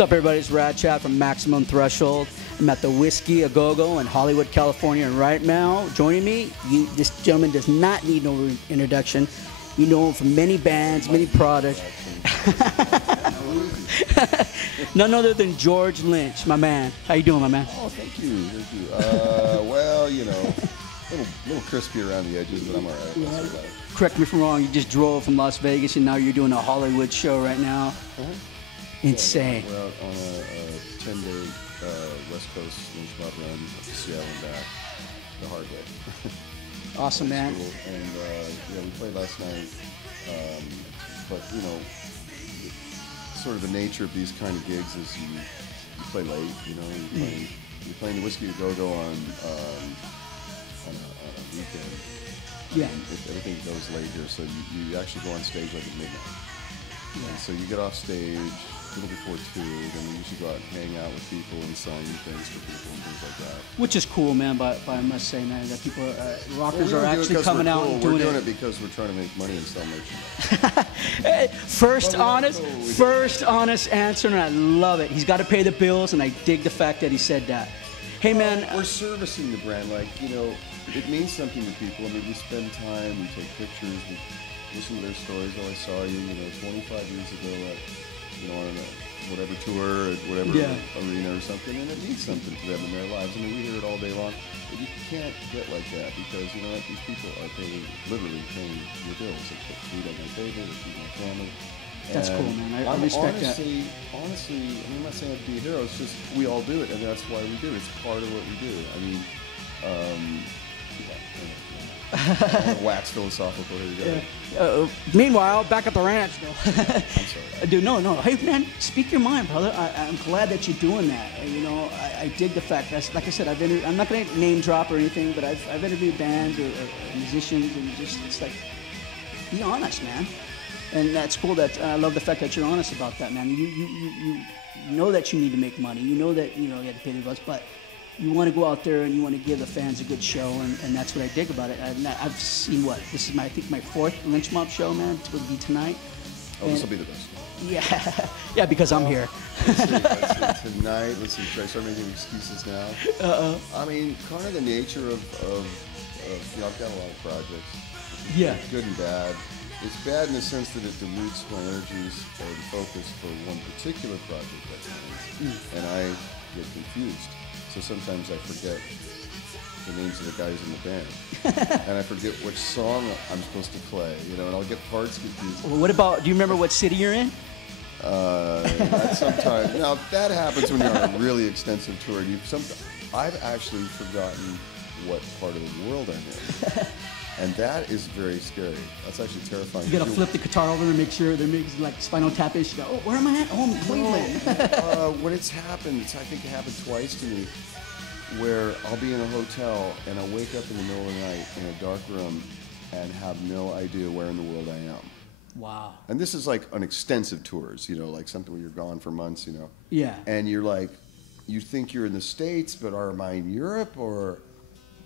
What's up, everybody? It's Rad Chad from Maximum Threshold. I'm at the Whiskey A Go-Go in Hollywood, California, and right now, joining me, this gentleman does not need no introduction. You know him from many bands, many products. None other than George Lynch, my man. How you doing, my man? Oh, thank you. Well, you know, a little crispy around the edges, but I'm all right. Yeah. Correct me if I'm wrong. You just drove from Las Vegas, and now you're doing a Hollywood show right now. Uh-huh. Insane. We're out on a 10-day West Coast Lynch Mob run up to Seattle and back the hard way. Awesome, man. Cool. And yeah, we played last night. But you know, sort of the nature of these kind of gigs is you play late. You know, you're playing the Whiskey A Go-Go on a weekend. Yeah. If everything goes late here, so you actually go on stage like at midnight. Yeah. And so you get off stage a little before 2, then you usually go out and hang out with people and sign things for people and things like that. Which is cool, man. But I must say, man, that people, rockers are actually coming out and doing it. We're doing it because we're trying to make money and sell merchandise. Hey, first honest answer, and I love it. He's got to pay the bills, and I dig the fact that he said that. Hey, man. We're servicing the brand, like, you know, it means something to people. I mean, we spend time, we take pictures, we listen to their stories. Oh, I saw you, you know, 25 years ago at, you know, on whatever tour, at whatever arena or something, and it means something to them in their lives. I mean, we hear it all day long, but you can't get like that because, you know what, these people are literally paying your bills. They put food on my table, they feed my family. That's cool, man. I respect that. Honestly, I mean, I'm not saying I have to be a hero, it's just we all do it, and that's why we do it. It's part of what we do. I mean, wax philosophical here. Yeah. Meanwhile, back at the ranch, though. I'm sorry. Dude, no. Hey, man, speak your mind, brother. I'm glad that you're doing that. You know, I dig the fact that, like I said, I'm not going to name drop or anything, but I've interviewed bands or musicians, and it's like, be honest, man. And that's cool. That I love the fact that you're honest about that, man. You know that you need to make money. You know that you have to pay the bills, but you want to go out there and you want to give the fans a good show, and that's what I dig about it. I've seen this is I think my 4th Lynch Mob show, man. It's going to be tonight. Oh, this will be the best. Yeah, because I'm here. Let's see, tonight, should I start making excuses now? I mean, kind of the nature of you know, I've got a lot of projects. Yeah. Good and bad. It's bad in the sense that it dilutes my energies or the focus for one particular project at times, and I get confused. So sometimes I forget the names of the guys in the band, and I forget which song I'm supposed to play. You know, and I'll get parts confused. Well, what about? Do you remember what city you're in? Sometimes. Now that happens when you're on a really extensive tour. I've actually forgotten what part of the world I'm in. And that is very scary. That's actually terrifying. You gotta flip the guitar over and make sure there makes like Spinal Tap-ish. You go, oh, where am I at? Oh, I'm in Cleveland. When it's happened, I think it happened twice to me, where I'll be in a hotel and I'll wake up in the middle of the night in a dark room and have no idea where in the world I am. Wow. And this is like on extensive tours, you know, like something where you're gone for months, you know. Yeah. And you're like, you think you're in the States, but am I in Europe or?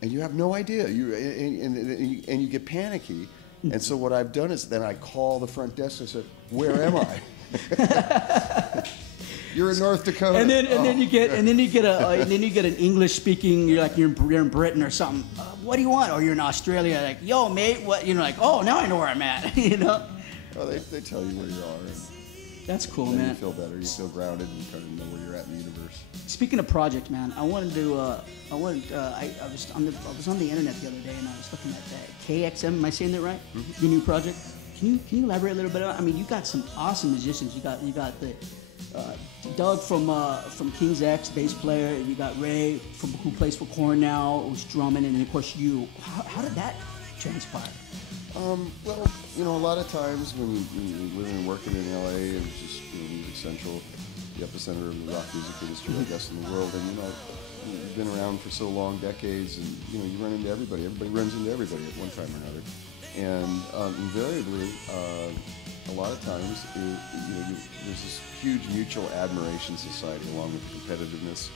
And you have no idea. And you get panicky. And so what I've done is then I call the front desk and I said, "Where am I?" You're in North Dakota. And then you get an English speaking. You're in Britain or something. What do you want? Or you're in Australia. Like, yo, mate. What? You know, like, oh, now I know where I'm at. You know. Well, they tell you where you are. And that's cool, then man. You feel better. You feel grounded, and you kind of know where you're at in the universe. Speaking of project, man, I was on the internet the other day and I was looking at that KXM. Am I saying that right? Mm-hmm. Your new project. Can you elaborate a little bit on it? I mean, you got some awesome musicians. You got the Doug from King's X, bass player. You got Ray who plays for Korn now, who's drumming, and then of course you. How did that transpire? Well, you know, a lot of times when you living and working in LA, and just Music Central, the epicenter of the rock music industry, I guess, in the world, and you know, you've been around for so long, decades, and you know, you run into everybody. Everybody runs into everybody at one time or another, and invariably, a lot of times, there's this huge mutual admiration society, along with the competitiveness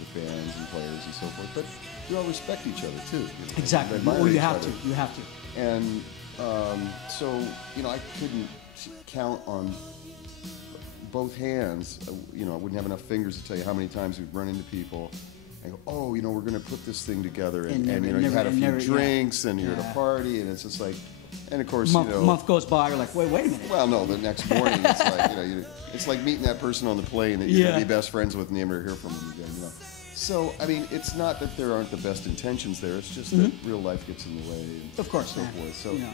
with bands and players and so forth. But you all respect each other too. You know, exactly. Well, you have to. You have to. And so, you know, I couldn't count on both hands. You know, I wouldn't have enough fingers to tell you how many times we'd run into people and go, oh, you know, we're going to put this thing together. And you know, you had a few drinks and you're at a party, and it's just like, and of course, you know. Month goes by, you're like, wait a minute. Well, no, the next morning, it's like, you know, it's like meeting that person on the plane that you're going to be best friends with and you never hear from them again, you know. So, I mean, it's not that there aren't the best intentions there. It's just that real life gets in the way. And of course, so forth. So, yeah.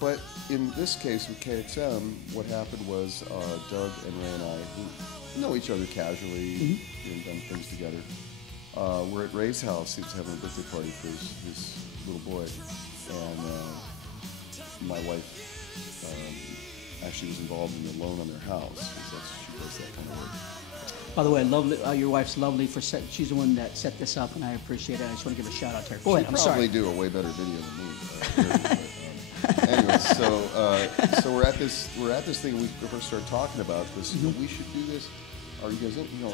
But in this case with KXM, what happened was Doug and Ray and I, who know each other casually, and done things together, we're at Ray's house. He was having a birthday party for his little boy. And my wife actually was involved in the loan on their house. She does that kind of work. By the way, lovely. Your wife's lovely she's the one that set this up, and I appreciate it. I just want to give a shout out to her. Go ahead. I'm sorry. She'd probably do a way better video than me. Anyway, so we're at this thing. We first started talking about this. You know, we should do this. Are you guys in? You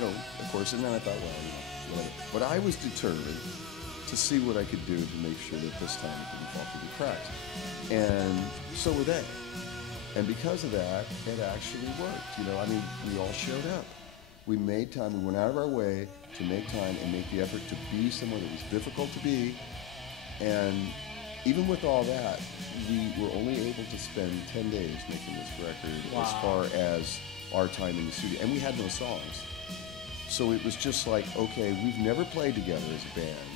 know, of course. And then I thought, well, you know, whatever. But I was determined to see what I could do to make sure that this time it didn't fall through the cracks. And so were they. And because of that, it actually worked. You know, I mean, we all showed up. We made time. We went out of our way to make time and make the effort to be somewhere that was difficult to be. And even with all that, we were only able to spend 10 days making this record as far as our time in the studio. And we had no songs. So it was just like, okay, we've never played together as a band.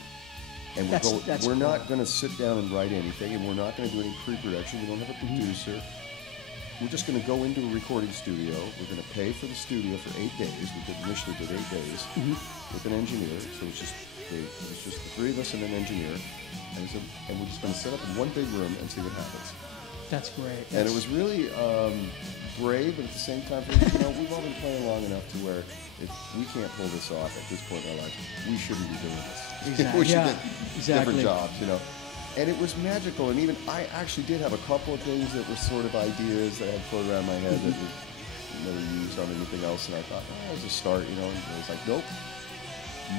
And we're not going to sit down and write anything, and we're not going to do any pre-production. We don't have a producer. We're just going to go into a recording studio. We're going to pay for the studio for 8 days. We initially did 8 days with an engineer. So it was just the three of us and an engineer. And we're just going to set up in one big room and see what happens. That's great. And it was really brave, but at the same time, you know, we've all been playing long enough to where if we can't pull this off at this point in our lives, we shouldn't be doing this. Exactly. We should get different jobs, you know. And it was magical. And even I actually did have a couple of things that were sort of ideas that I had floated around my head that were never used on anything else. And I thought, oh, it's a start, you know. And it was like, nope.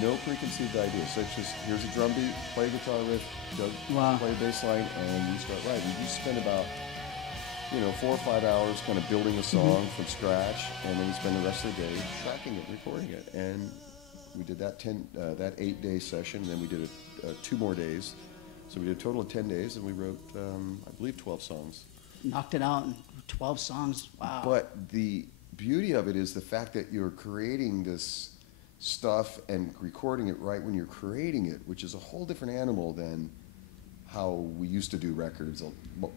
No preconceived ideas. So it's just, here's a drum beat, play a guitar riff, play a bass line, and we start writing. We spend about, you know, 4 or 5 hours kind of building a song from scratch, and then we spend the rest of the day tracking it, recording it. And we did that 8-day session, and then we did it 2 more days. So we did a total of 10 days, and we wrote, I believe, 12 songs. Knocked it out in 12 songs. Wow. But the beauty of it is the fact that you're creating this stuff and recording it right when you're creating it, which is a whole different animal than how we used to do records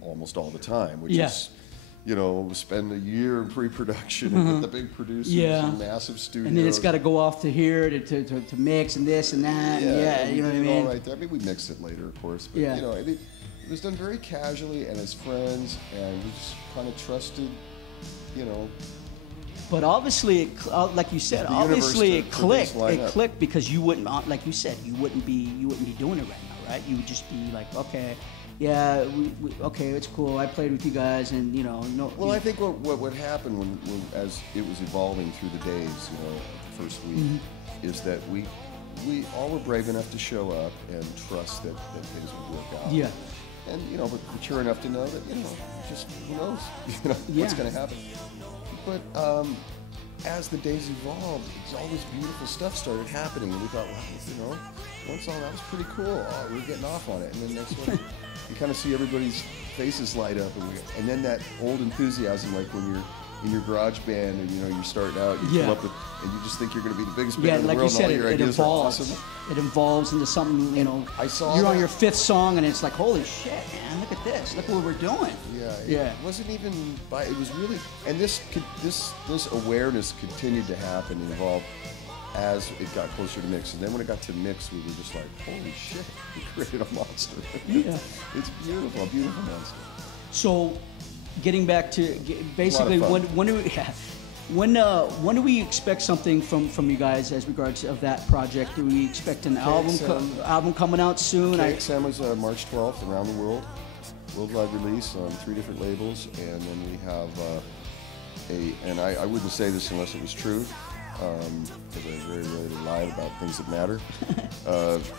almost all the time, which is, you know, spend a year in pre-production and get the big producers and massive studios. And then it's got to go off to here to mix and this and that. And you know what I mean? All right there. I mean, we mixed it later, of course, but you know, it was done very casually and as friends, and we just kind of trusted, you know. But obviously, like you said, obviously it clicked. It clicked because you wouldn't, like you said, you wouldn't be doing it right now, right? You would just be like, okay, yeah, okay, it's cool. I played with you guys, and you know, no. Well, I think what happened when as it was evolving through the days, you know, the first week, is that we all were brave enough to show up and trust that things would work out. Yeah. And you know, but mature enough to know that, you know, just who knows, you know, what's going to happen. But as the days evolved, all this beautiful stuff started happening, and we thought, well, you know, one song that was pretty cool. Oh, we were getting off on it, and then next one, you kind of see everybody's faces light up, and then that old enthusiasm, like when you're in your garage band and you know you're starting out, you come up with, and you just think you're going to be the biggest band in the like world, you said, and all your ideas are awesome. It evolves into something, you know. You're on your 5th song, and it's like, holy shit, man! Look at this! Look what we're doing. It wasn't even. It was really, and this awareness continued to happen and evolve as it got closer to mix. And then when it got to mix, we were just like, holy shit, we created a monster. Yeah, it's beautiful, a beautiful monster. So, getting back to basically when do we expect something from you guys as regards of that project? Do we expect an album coming out soon? KXM is March 12th around the world, worldwide release on 3 different labels, and then we have and I wouldn't say this unless it was true, because I very rarely lie about things that matter.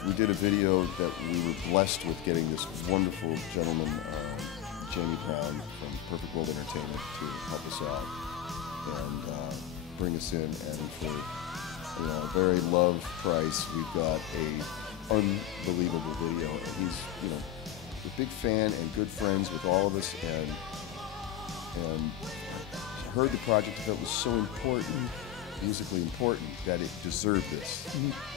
We did a video that we were blessed with getting this wonderful gentleman, Jamie Brown from Perfect World Entertainment to help us out and bring us in. And for a very low price, we've got a unbelievable video. And he's a big fan and good friends with all of us, and heard the project, felt it was so important, musically important, that it deserved this.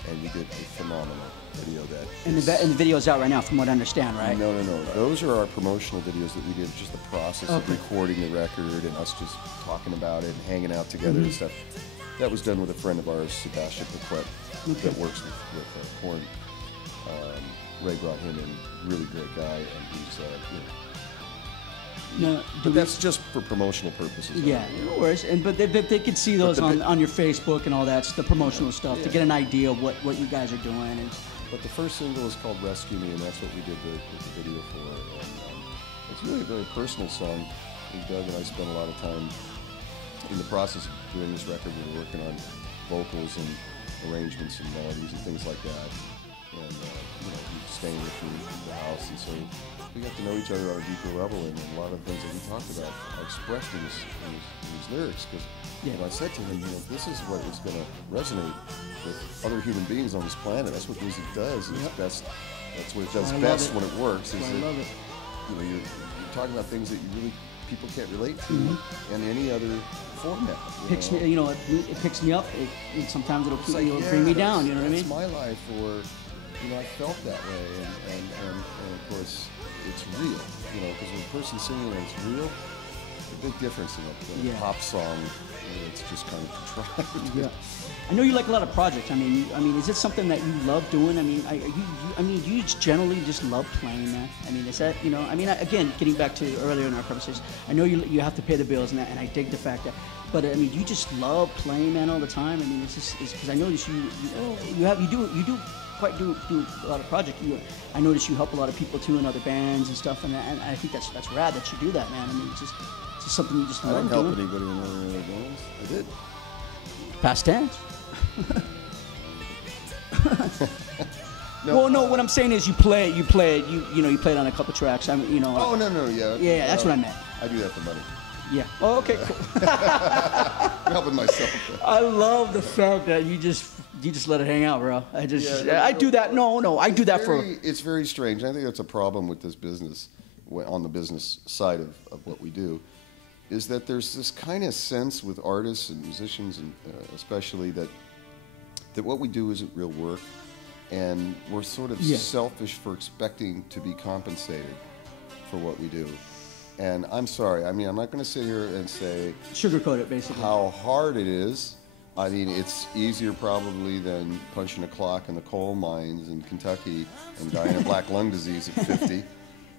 And we did a phenomenal video that. And the video's out right now, from what I understand, right? No. Those are our promotional videos that we did, just the process of recording the record and us just talking about it and hanging out together and stuff. That was done with a friend of ours, Sebastian Paquette, that works with Korn. Ray brought him in, really great guy, and he's, but that's just for promotional purposes. Yeah, no worries. But they could see those on your Facebook and all that, the promotional stuff, to get an idea of what you guys are doing. But the first single is called Rescue Me, and that's what we did the video for. And it's really a very personal song. Doug and I spent a lot of time in the process of doing this record. We were working on vocals and arrangements and melodies and things like that. And he was staying with me in the house, and so we got to know each other on a deeper level, and a lot of things that we talked about are expressed in his lyrics. Because I said to him, this is what is going to resonate with other human beings on this planet. That's what music does. It's best. That's what it does best when it works. Is that, love it. You're talking about things that people can't relate to in any other format. Picks me, it picks me up. Sometimes it'll bring me down. You know what I mean? It's my life, or I felt that way, and of course it's real. Because when a person's singing and it's real, there's a big difference in a pop song. It's just kind of contrived. Yeah. I know you like a lot of projects. I mean, is it something that you love doing? I mean, you generally just love playing, man. I mean, is that, again, getting back to earlier in our conversation, I know you have to pay the bills and that, and I dig the fact that, but I mean, you just love playing, man, all the time. I mean, it's because I notice you do a lot of projects. I notice you help a lot of people too in other bands and stuff, and I think that's rad that you do that, man. I mean, it's just something you just love doing. I didn't help anybody in other bands. I did. Past tense. No, well, no. What I'm saying is, you played on a couple tracks. I mean, Oh no, yeah. Yeah, that's what I meant. I do that for money. Yeah. Oh, okay, cool. I'm helping myself. I love the fact that you just let it hang out, bro. I do that. No, I do that for. It's very strange. I think that's a problem with this business, on the business side of what we do, is that there's this kind of sense with artists and musicians, and especially that what we do isn't real work, and we're sort of selfish for expecting to be compensated for what we do. And I'm sorry. I mean, I'm not going to sit here and say sugarcoat it, basically, how hard it is. I mean, it's easier probably than punching a clock in the coal mines in Kentucky and dying of black lung disease at 50.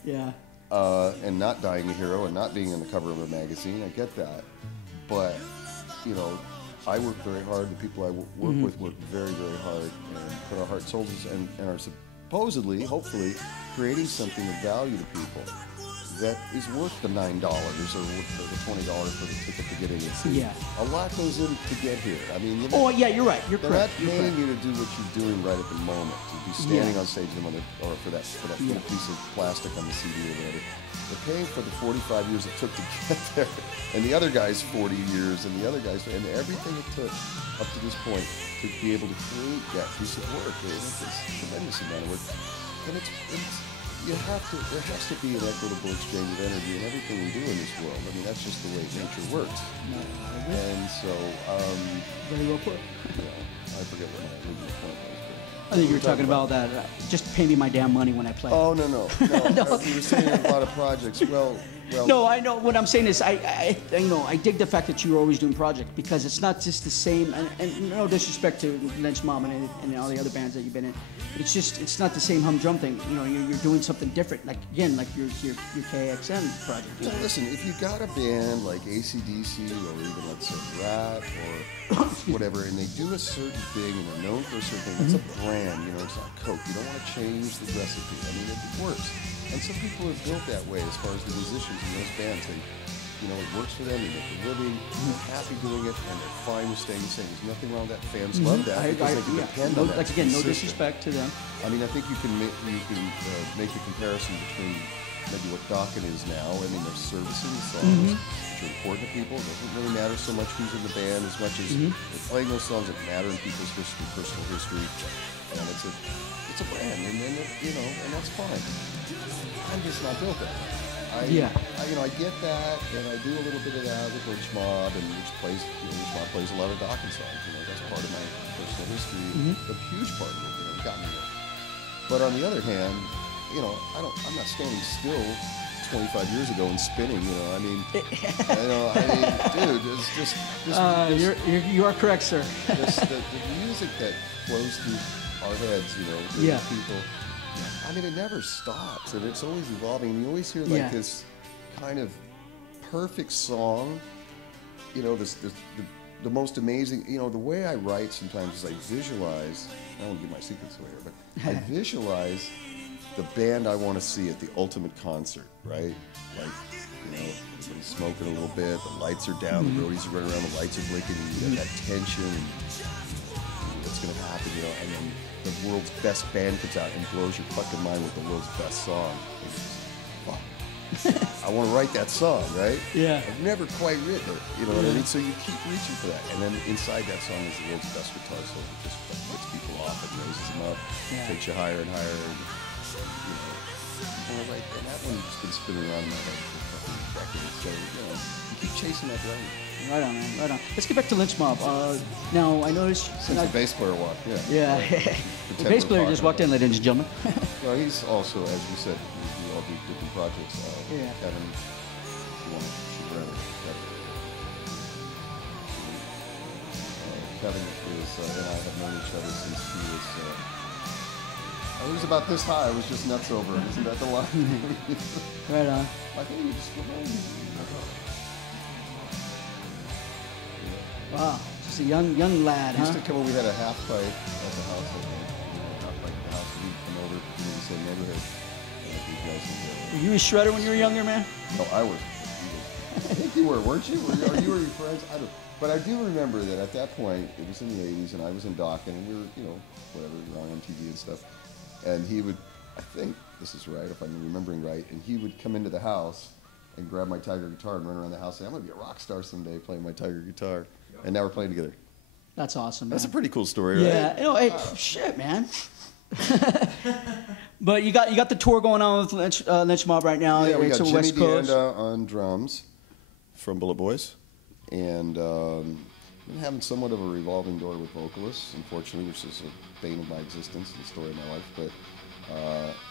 Yeah. And not dying a hero and not being on the cover of a magazine. I get that. But, I work very hard. The people I work with work very, very hard and put our heart and souls and are supposedly, hopefully, creating something of value to people that is worth the $9 or worth the $20 for the ticket to get in and see. Yeah. A lot goes in to get here. I mean, yeah, you're right. You're correct. They're not paying you to do what you're doing right at the moment, to be standing on stage or for that little piece of plastic on the CD or whatever. They're paying for the 45 years it took to get there, and the other guy's 40 years, and the other guy's, and everything it took up to this point to be able to create that piece of work. It's a tremendous amount of work, and there has to be an equitable exchange of energy in everything we do in this world. I mean, that's just the way nature works. And so, very well put. I forget what my original point was. I think you were talking about that. Just pay me my damn money when I play. Oh no. You were saying a lot of projects. Well. No, I know. What I'm saying is, I dig the fact that you're always doing projects, because it's not just the same. And no disrespect to Lynch Mob and all the other bands that you've been in, but it's not the same humdrum thing. You're doing something different. Like your KXM project. Well, listen, if you got a band like AC/DC or even let's say Rat or whatever, and they do a certain thing and they're known for a certain thing, it's a brand. It's not Coke. You don't want to change the recipe. I mean, it works. And some people are built that way as far as the musicians in those bands. It works for them, they make a living, they're happy doing it, and they're fine with staying the same. There's nothing wrong with that. Fans love that because they can depend on that. Like, again, no disrespect to them. I mean, I think you can make the comparison between maybe what Dokken is now. I mean, they're servicing songs which are important to people. It doesn't really matter so much who's in the band as much as they're playing those songs that matter in people's history, personal history, and it's a brand, and then and that's fine. I'm just not built that way. I get that, and I do a little bit of that with Lynch Mob, and Lynch Mob plays a lot of Dokken songs. That's part of my personal history, a huge part of it. Got me there. But on the other hand, I'm not standing still 25 years ago and spinning. I mean, dude, it's just you are correct, sir. the music that flows through our heads, people. I mean, it never stops, and it's always evolving. You always hear this kind of perfect song. The most amazing. The way I write sometimes is I visualize. I won't give my secrets away here, but I visualize the band I want to see at the ultimate concert, right? Like, everybody's smoking a little bit, the lights are down, the roadies are running around, the lights are blinking, and you got that tension, and what's going to happen, and then the world's best band comes out and blows your fucking mind with the world's best song. Fuck. I want to write that song, right? Yeah. I've never quite written it, you know what I mean? So you keep reaching for that. And then inside that song is the world's best guitar solo. It just lifts people off and raises them up, takes you higher and higher. And, and that one's been spinning around in my head for fucking decades. So, you keep chasing that dragon. Right on, man. Right on. Let's get back to Lynch Mob. Now, I noticed... Since the bass player walked, Yeah. The bass player just walked in, ladies and gentlemen. Well, he's also, as you said, we all do different projects. Kevin, Kevin and I have known each other since he was about this high. I was just nuts over him. Isn't that the line? Right on. I think he just remind me. Wow, just a young lad, He used to come over. We had a half pipe at the house. Half pipe at the house. He'd come over to the same neighborhood. Were you a shredder when you were younger, man? No, I was. I think you were, weren't you? Or you were your friends? I don't. But I do remember that at that point, it was in the 80s, and I was in Dokken, and we were, whatever, we were on MTV and stuff. And he would, I think this is right, if I'm remembering right, and he would come into the house and grab my Tiger guitar and run around the house and say, I'm going to be a rock star someday playing my Tiger guitar. And now we're playing together. That's awesome, man. That's a pretty cool story, right? Yeah. Hey, shit, man. But you got the tour going on with Lynch Mob right now. Yeah, we got Jimmy West Coast. DeAnda on drums from Bullet Boys. And been having somewhat of a revolving door with vocalists, unfortunately, which is a bane of my existence and the story of my life. But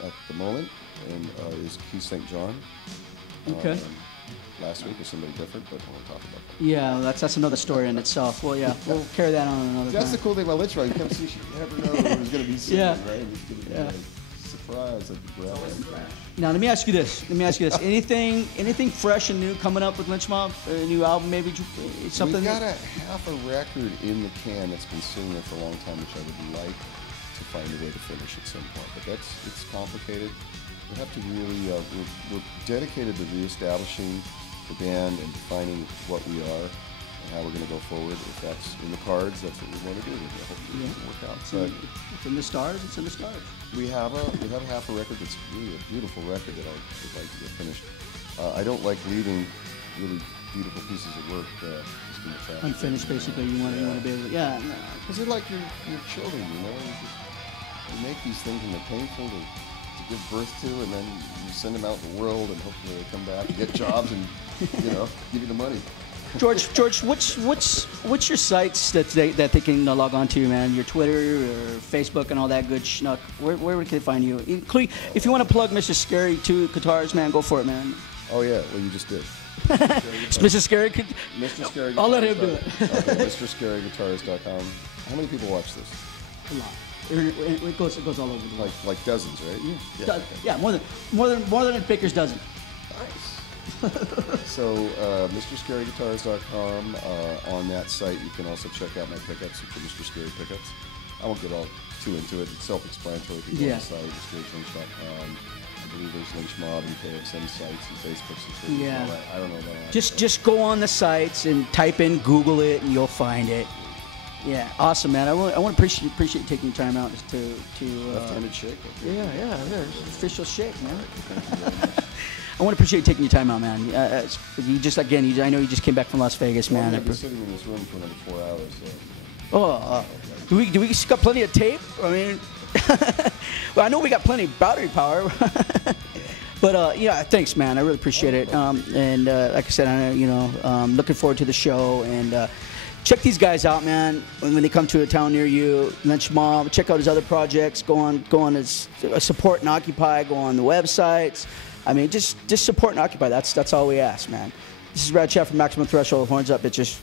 at the moment, is Keith St. John. Okay. Last week was somebody different, but I won't talk about that. Yeah, that's another story in itself. Well, yeah, we'll carry that on another time. That's the cool thing about Lynch Mob. You come see, you never know who was going to be singing, right? It's going to be a surprise at the grab. Now, let me ask you this. Anything fresh and new coming up with Lynch Mob? A new album, maybe something? We've got half a record in the can that's been sitting there for a long time, which I would like to find a way to finish at some point. But it's complicated. We have to really, we're dedicated to reestablishing the band and defining what we are and how we're going to go forward. If that's in the cards, that's what we want to do. Hopefully it'll work out. But it's in the stars. It's in the stars. We have half a record that's really a beautiful record that I would like to get finished. I don't like leaving really beautiful pieces of work just in the trash. Unfinished, basically. You want to be able to, because they're like your children, you make these things and they're painful to give birth to, and then you send them out in the world, and hopefully they come back and get jobs and give you the money. George, what's your sites that they can log on to, man? Your Twitter or Facebook and all that good schnuck. Where can they find you? If you want to plug Mr. Scary 2 Guitars, man, go for it, man. Oh yeah, well you just did. Mr. Scary. Mr. Scary. I'll let him do it. Okay, MrScaryGuitarist.com. How many people watch this? A lot. It goes all over the world. Like dozens, right? Yeah, more than a baker's dozen. Nice. So, MrScaryGuitars.com. On that site, you can also check out my pickups for Mr. Scary pickups. I won't get all too into it. It's self-explanatory. If you go on the site, MrScaryLynch.com. I believe there's Lynch Mob and KXM sites and Facebooks and all that. I don't know about that. Just go on the sites and type in, Google it, and you'll find it. Yeah, awesome, man. I want to appreciate you taking time out to Left-handed shake. Okay. yeah, official shake, man. Thank you very much. I want to appreciate you taking your time out, man. You just again, I know you just came back from Las Vegas, Well, man. I've been sitting in this room for another 4 hours. So. Do we got plenty of tape? I mean, well, I know we got plenty of battery power. But yeah, thanks, man. I really appreciate it. And like I said, looking forward to the show. And check these guys out, man. When they come to a town near you, Lynch Mob. Check out his other projects. Go on his support and occupy. Go on the websites. I mean, just support and occupy. That's all we ask, man. This is Brad Chat from Maximum Threshold. Horns up, bitches.